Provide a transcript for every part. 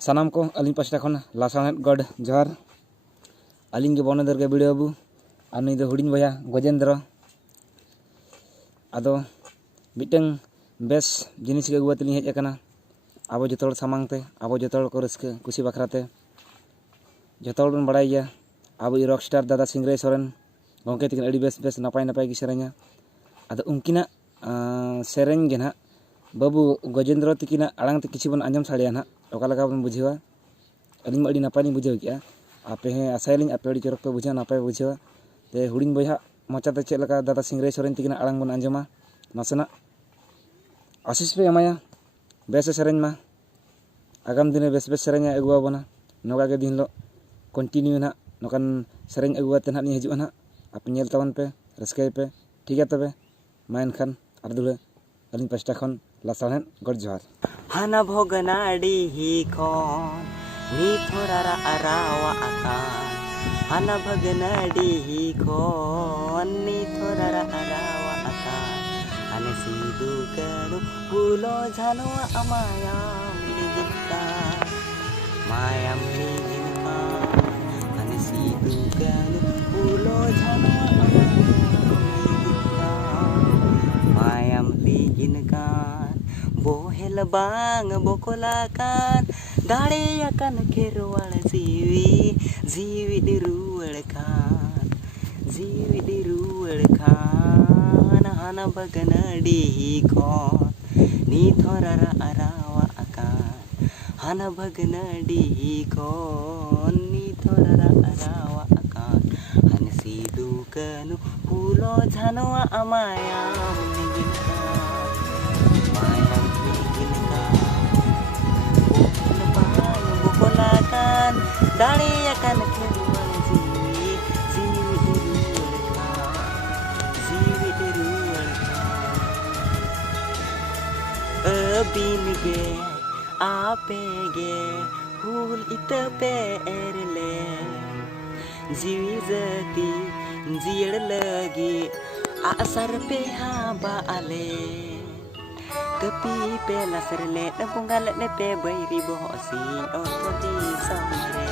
सानाम को अली पास्टा खन लासाणेद गड जोहार अलिंग के बनेदर के वीडियो बाबू और नुई दो हुडिंग बया गजेंद्र आदो मिटंग बेस जिनिस के अगुआतली हेज अकना आबो जतोड़ सामांगते आबो जतोड़ को रस्के कुसी बखराते जतोड़ बन बड़ाई गया आबो रॉकस्टार दादा सिंगरे सोरेन गंके तिकिन अड़ी बेस बेस नपाय नपाय की सेरेंगा आदो उनकिना सेरेंग गे ना बाबू गजेंद्र तिकिना आड़ांग ते किछि बन आंजम साड़िया ना ओका लगा बन बुझेवा अलिंग अड़ी नपाय लिंग बुझेव किया आपे हे आसायलिंग आपे अड़ी चरक पे बुझेवा नपाय बुझेवा ते हुडिंग बया मचाते चेक लगा दादा सिंगरे सोरेन तिकिना आड़ांग बन आंजमा नासेना आशीष पे एमाया बेस सेरेंग मा आगाम दिन बेस बेस सेरेंग अगुआ बना नोका के दिन लो कंटिन्यू ना नोकान सेरेंग अगुआते ना नि हजु ना आप नेल तावन पे रस्काय पे ठीक है तबे मायन खान आर दुले अलिंग पास्टा खन लासाणेद गड जोहार हाना भोगनाडी ही खन नी थोड़ा अरावा आकान हाना भोगनाडी ही खन नी थोड़ा अरावा आकान हाने सिदु कनु पुलो जानवा अमायाम लिगिनता मायाम लिगिनता हाने सिदु कनु पुलो जानवा मायाम लिगिनता बोहेल बांग बोकोलाkan दाड़ेयाkan खेरवाड़ जीवी दिरुवड़ खान हाना बगनाडी खन नी थोड़ा अरावा आकान हाना बगनाडी खन नी थोड़ा अरावा आकान हाने सिदु कनु पुलो जानवा अमायाम लिगिनता मायाम बोलाkan दाड़ेयाkan खेरवाड़ जीवी दिरुवड़ अबिन गे आपे गे हुल इतपे एरले जीवी जती जियड़ लगी आसर पे हाबा आले कपी पे लसर ले नपुंगाल ने पे बैरी बोसी और दी समरे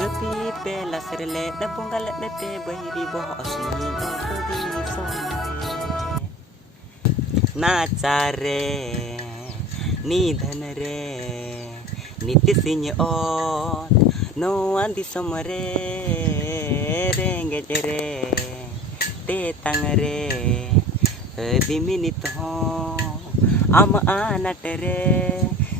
कपी पे लसर ले नपुंगाल ने पे बैरी बोसी और दी समरे नाचारे निधन रे नित्य सिंह और नोआ दिसमरे रेंगेज रे ते तंग रे दिमिनित हो आम आनट रे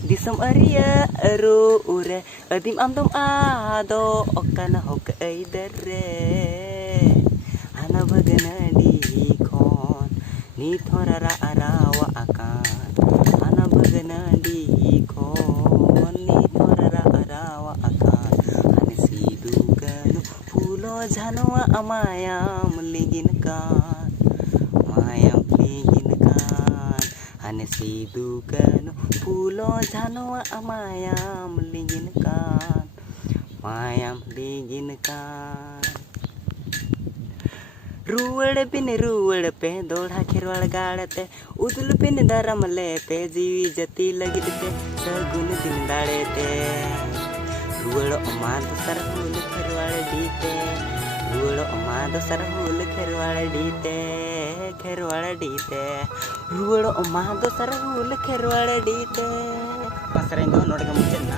दिसम अरिया अरु उरे अदिम आम दम आदो ओकान होक ऐदर रे हाना बगनाडी खन नी थोड़ा अरावा आकान हाना बगनाडी खन नी थोड़ा अरावा आकान हाने सिदु कनु फूलो जानवा अमायाम लिगिन कान मायाम हाने सिदु कनु पुलो जानवा अमायाम लिगिनकान मायाम लिगिनकान रुवड़ पे दोड़ा खेरवाड़ गाड़ते उदुल पिन दरम ले पे जीवी जती लगिते सगुन दिन दाड़ेते रुवड़ अमा दोसर हुल खेरवाड़ दीते रुवड़ अमा दोसर हुल खेरवाड़ दीते रुवड़ अमा दोसर हुल खेरवाड़ दीते पासरे दो नोड़ के मुचना